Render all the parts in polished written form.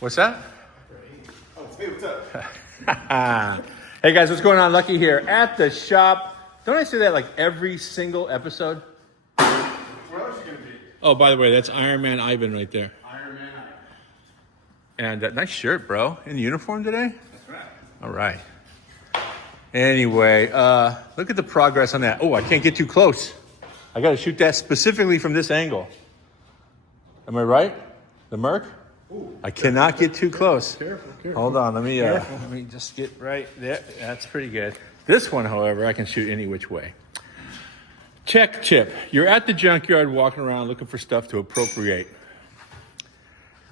What's that? Oh, hey, what's up? Hey guys, what's going on? Lucky here at the shop. Don't I say that like every single episode? Where else you gonna be? Oh, by the way, that's Iron Man Ivan right there. Iron Man. And nice shirt, bro. In uniform today? That's right. All right. Anyway, look at the progress on that. Oh, I can't get too close. I got to shoot that specifically from this angle. Am I right? The Merc? Ooh, I cannot get too close. Careful. Hold on, let me just get right there. That's pretty good. This one, however, I can shoot any which way. Tech tip. You're at the junkyard walking around looking for stuff to appropriate.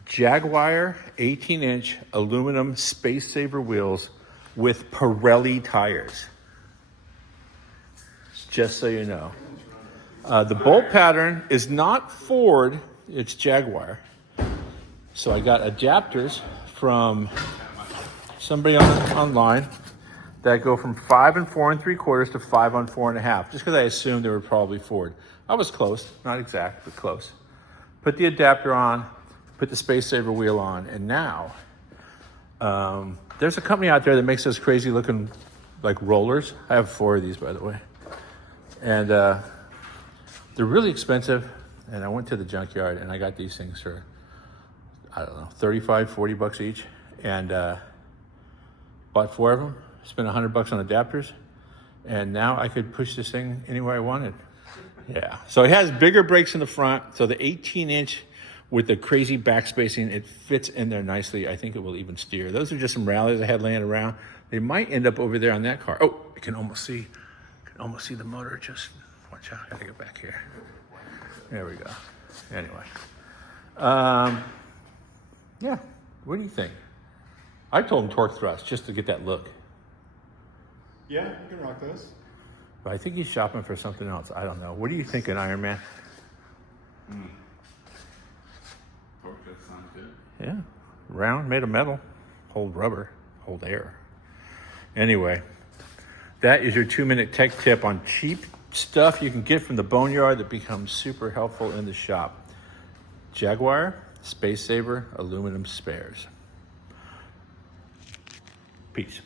Jaguar 18-inch aluminum Space Saver wheels with Pirelli tires. Just so you know. The bolt pattern is not Ford, it's Jaguar. So I got adapters from somebody online that go from 5 4 3/4 to 5 4 1/2, just because I assumed they were probably Ford. I was close, not exact, but close. Put the adapter on, put the Space Saver wheel on, and now there's a company out there that makes those crazy looking like rollers. I have 4 of these, by the way. And they're really expensive. And I went to the junkyard and I got these things for, I don't know, 35, 40 bucks each. And bought 4 of them, spent $100 on adapters. And now I could push this thing anywhere I wanted. Yeah. So it has bigger brakes in the front. So the 18-inch with the crazy back spacing, it fits in there nicely. I think it will even steer. Those are just some rallies I had laying around. They might end up over there on that car. Oh, I can almost see the motor. Just watch out. Gotta get back here. There we go. Anyway. Yeah. What do you think? I told him torque thrust just to get that look. Yeah, you can rock those. But I think he's shopping for something else. I don't know. What are you thinking, Iron Man? Torque that sounds good. Yeah. Round, made of metal. Hold rubber. Hold air. Anyway, that is your 2-minute tech tip on cheap stuff you can get from the boneyard that becomes super helpful in the shop. Jaguar, Space Saver, aluminum spares. Peace.